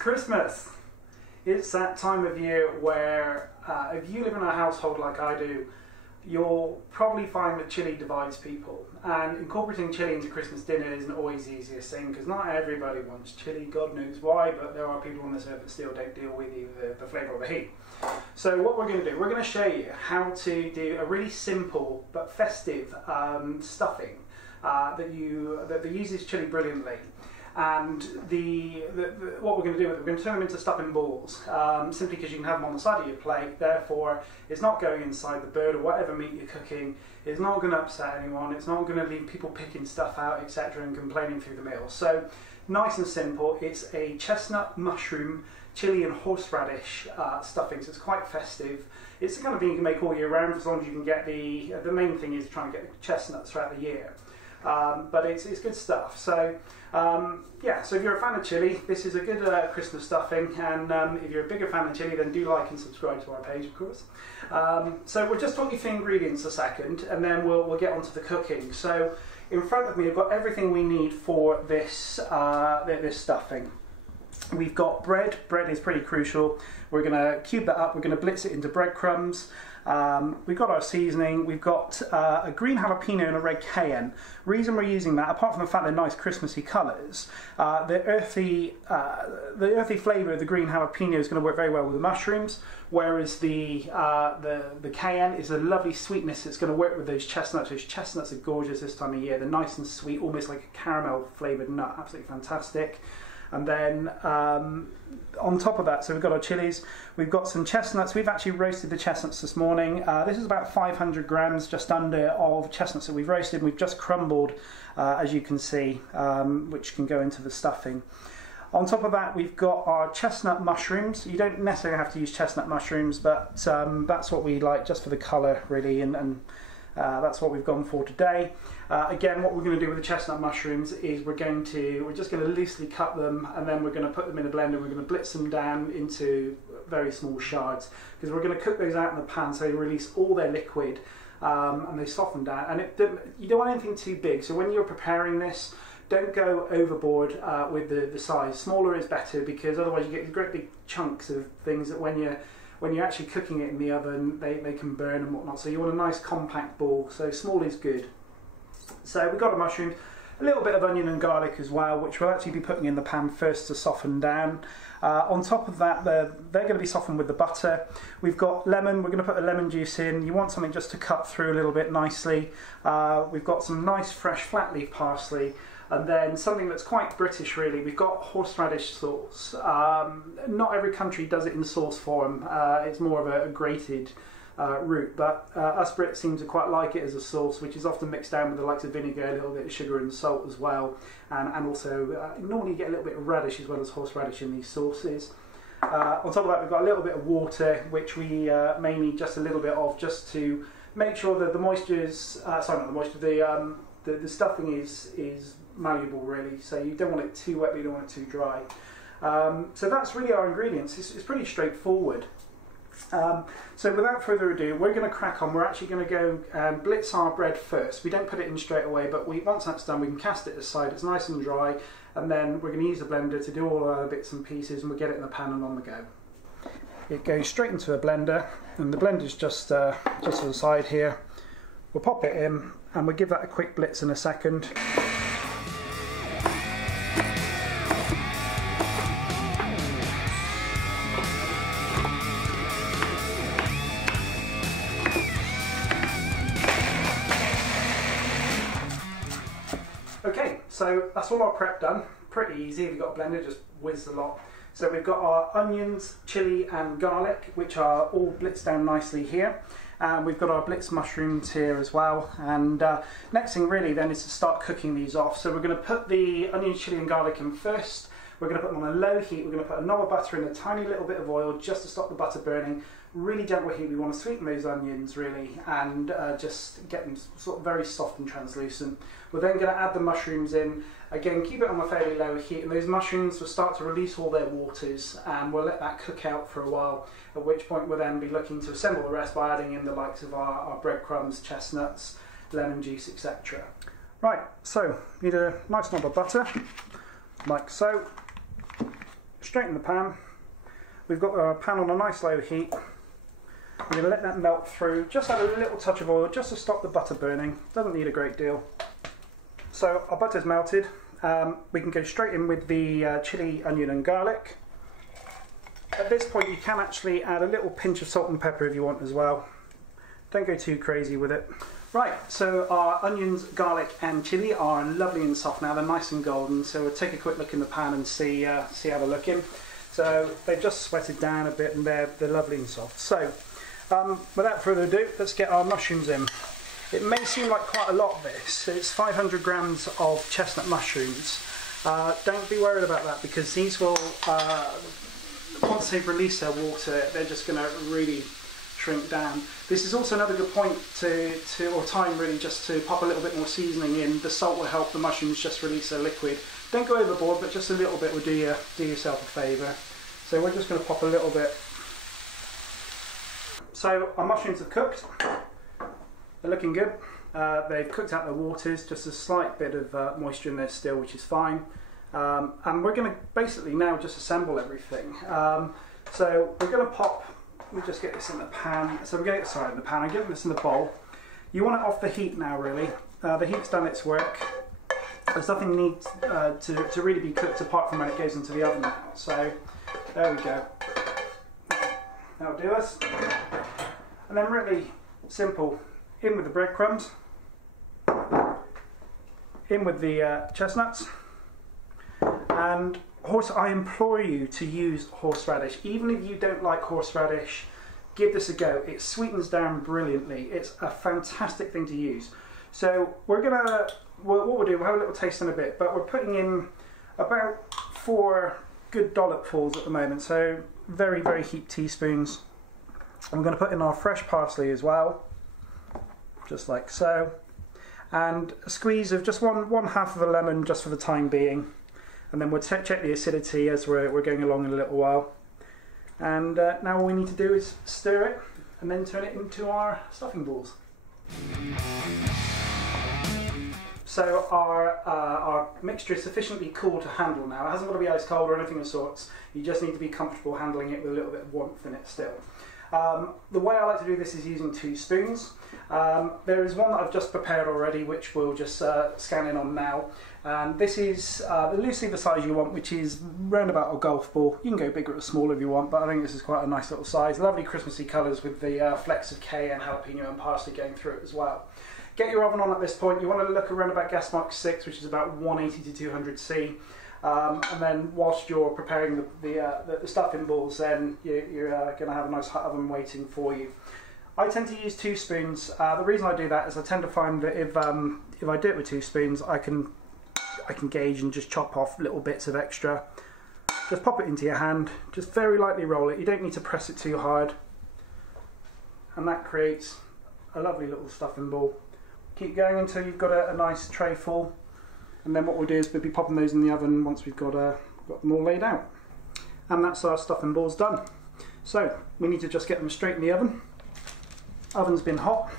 Christmas. It's that time of year where if you live in a household like I do, you'll probably find that chili divides people, and incorporating chili into Christmas dinner isn't always the easiest thing because not everybody wants chili, God knows why, but there are people on this earth that still don't deal with either the flavour or the heat. So what we're going to do, we're going to show you how to do a really simple but festive stuffing that uses chili brilliantly. And what we're going to do with it, we're going to turn them into stuffing balls, simply because you can have them on the side of your plate. Therefore, it's not going inside the bird or whatever meat you're cooking. It's not going to upset anyone. It's not going to leave people picking stuff out, etc., and complaining through the meal. So, nice and simple. It's a chestnut, mushroom, chili, and horseradish stuffing. So it's quite festive. It's the kind of thing you can make all year round, as long as you can get the main thing is trying to get the chestnuts throughout the year. But it's good stuff. So yeah, so if you're a fan of chili, this is a good Christmas stuffing, and if you're a bigger fan of chili, then do like and subscribe to our page, of course. So we'll just talk you through ingredients a second, and then we'll get on to the cooking. So in front of me, I've got everything we need for this this stuffing. We've got bread. Bread is pretty crucial. We're going to cube that up. We're going to blitz it into breadcrumbs. We've got our seasoning. We've got a green jalapeno and a red cayenne. Reason we're using that, apart from the fact they're nice Christmassy colours, the earthy flavour of the green jalapeno is going to work very well with the mushrooms, whereas the cayenne is a lovely sweetness. It's going to work with those chestnuts. Those chestnuts are gorgeous this time of year. They're nice and sweet, almost like a caramel flavoured nut. Absolutely fantastic. And then on top of that, so we've got our chilies, we've got some chestnuts. We've actually roasted the chestnuts this morning. This is about 500 grams, just under, of chestnuts that we've roasted. We've just crumbled, as you can see, which can go into the stuffing. On top of that, we've got our chestnut mushrooms. You don't necessarily have to use chestnut mushrooms, but that's what we like, just for the colour, really, and that's what we've gone for today. Again, what we're going to do with the chestnut mushrooms is we're just going to loosely cut them, and then we're going to put them in a blender. We're going to blitz them down into very small shards, because we're going to cook those out in the pan so they release all their liquid and they soften down. And you don't want anything too big, so when you're preparing this, don't go overboard with the size. Smaller is better, because otherwise you get great big chunks of things that when you're actually cooking it in the oven, they can burn and whatnot. So you want a nice compact ball, so small is good. So we've got a mushroom, a little bit of onion and garlic as well, which we'll actually be putting in the pan first to soften down. On top of that, they're going to be softened with the butter. We've got lemon. We're going to put the lemon juice in. You want something just to cut through a little bit nicely. We've got some nice fresh flat leaf parsley. And then something that's quite British, really, we've got horseradish sauce. Not every country does it in sauce form. It's more of a grated root, but us Brits seem to quite like it as a sauce, which is often mixed down with the likes of vinegar, a little bit of sugar and salt as well. And also, normally you get a little bit of radish as well as horseradish in these sauces. On top of that, we've got a little bit of water, which we may need just a little bit of, just to make sure that the moisture is, sorry, not the moisture, the stuffing is malleable, really. So you don't want it too wet, but you don't want it too dry. So that's really our ingredients. It's pretty straightforward. So without further ado, we're going to crack on. We're actually going to go and blitz our bread first. We don't put it in straight away, but once that's done, we can cast it aside. It's nice and dry, and then we're going to use the blender to do all our bits and pieces, and we'll get it in the pan and on the go. It goes straight into a blender, and the blender's just to the side here. We'll pop it in, and we'll give that a quick blitz in a second. Okay, so that's all our prep done. Pretty easy. If you've got a blender, just whiz the lot. So we've got our onions, chili and garlic, which are all blitzed down nicely here. We've got our blitzed mushrooms here as well. And next thing really then is to start cooking these off. So we're going to put the onions, chili and garlic in first. We're going to put them on a low heat. We're going to put a knob of butter in, a tiny little bit of oil, just to stop the butter burning. Really gentle heat. We want to sweeten those onions really, and just get them sort of very soft and translucent. We're then going to add the mushrooms in. Again, keep it on a fairly low heat, and those mushrooms will start to release all their waters, and we'll let that cook out for a while, at which point we'll then be looking to assemble the rest by adding in the likes of our breadcrumbs, chestnuts, lemon juice, etc. Right, so need a nice knob of butter, like so. straight in the pan. We've got our pan on a nice low heat. We're going to let that melt through. Just add a little touch of oil just to stop the butter burning. Doesn't need a great deal. So our butter's melted. We can go straight in with the chili, onion and garlic. At this point you can actually add a little pinch of salt and pepper if you want as well. Don't go too crazy with it. Right, so our onions, garlic and chili are lovely and soft now. They're nice and golden. So we'll take a quick look in the pan and see how they're looking. So they've just sweated down a bit and they're lovely and soft. So without further ado, let's get our mushrooms in. It may seem like quite a lot this. It's 500 grams of chestnut mushrooms. Don't be worried about that because these will, once they've released their water, they're just going to really shrink down. This is also another good point or time really, just to pop a little bit more seasoning in. The salt will help the mushrooms just release their liquid. Don't go overboard, but just a little bit will do yourself a favour. So we're just going to pop a little bit. So our mushrooms have cooked. They're looking good. They've cooked out the waters, just a slight bit of moisture in there still, which is fine. And we're going to basically now just assemble everything. So we're going to pop. Let me just get this in the pan. So we're going to get in the pan. I'm getting this in the bowl. You want it off the heat now, really. The heat's done its work. There's nothing needs to really be cooked apart from when it goes into the oven now. So there we go. That'll do us. And then really simple. In with the breadcrumbs. In with the chestnuts. And I implore you to use horseradish. Even if you don't like horseradish, give this a go. It sweetens down brilliantly. It's a fantastic thing to use. So we're gonna, what we'll do, we'll have a little taste in a bit, but we're putting in about 4 good dollopfuls at the moment. So very, very heaped teaspoons. I'm going to put in our fresh parsley as well, just like so. And a squeeze of just one half of a lemon just for the time being. And then we'll check the acidity as we're going along in a little while. And now all we need to do is stir it and then turn it into our stuffing balls. So our mixture is sufficiently cool to handle now. It hasn't got to be ice cold or anything of sorts. You just need to be comfortable handling it with a little bit of warmth in it still. The way I like to do this is using 2 spoons. There is one that I've just prepared already, which we'll just scan in on now. And this is loosely the size you want, which is round about a golf ball. You can go bigger or smaller if you want, but I think this is quite a nice little size. Lovely Christmassy colours with the flecks of Cayenne, Jalapeno and Parsley going through it as well. Get your oven on at this point. You want to look around about gas mark 6, which is about 180 to 200 C. And then whilst you're preparing the stuffing balls, then you're going to have a nice hot oven waiting for you. I tend to use 2 spoons. The reason I do that is I tend to find that if I do it with 2 spoons, I can gauge and just chop off little bits of extra. Just pop it into your hand, just very lightly roll it. You don't need to press it too hard. And that creates a lovely little stuffing ball. Keep going until you've got a nice tray full. And then what we'll do is we'll be popping those in the oven once we've got them all laid out. And that's our stuffing balls done. So we need to just get them straight in the oven. Oven's been hot.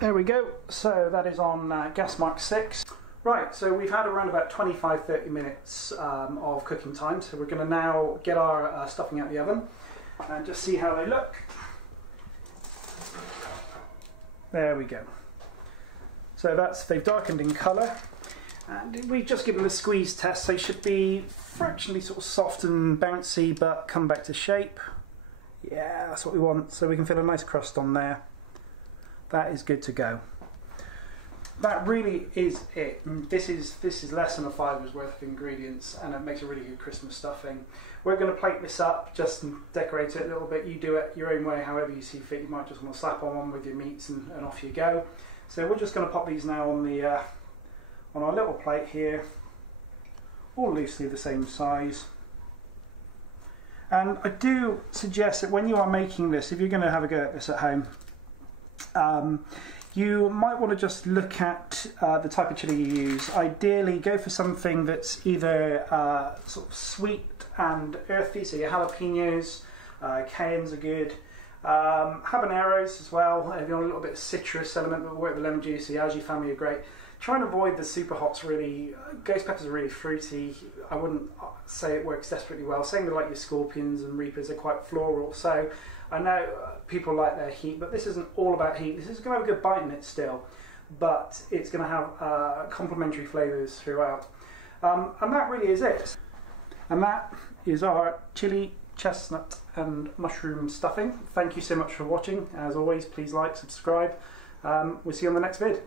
There we go. So that is on gas mark 6. Right, so we've had around about 25-30 minutes of cooking time. So we're going to now get our stuffing out the oven and just see how they look. There we go. So they've darkened in colour, and we've just given the squeeze test. They should be fractionally sort of soft and bouncy, but come back to shape. Yeah, that's what we want. So we can fit a nice crust on there. That is good to go. That really is it. This is less than a fiver's worth of ingredients, and it makes a really good Christmas stuffing. We're going to plate this up, just decorate it a little bit. You do it your own way, however you see fit. You might just want to slap on one with your meats, and off you go. So we're just going to pop these now on our little plate here, all loosely the same size. And I do suggest that when you are making this, if you're going to have a go at this at home, you might want to just look at the type of chili you use. Ideally, go for something that's either sort of sweet and earthy, so your jalapenos, cayennes are good. Habaneros as well, if you want a little bit of citrus element, but work with lemon juice. The algae family are great. Try and avoid the super hots really. Ghost peppers are really fruity. I wouldn't say it works desperately well. Same with like your scorpions and reapers, are quite floral. So I know people like their heat, but this isn't all about heat. This is going to have a good bite in it still, but it's going to have complementary flavours throughout. And that really is it. And that is our chili, chestnut and mushroom stuffing. Thank you so much for watching. As always, please like, subscribe. We'll see you on the next vid.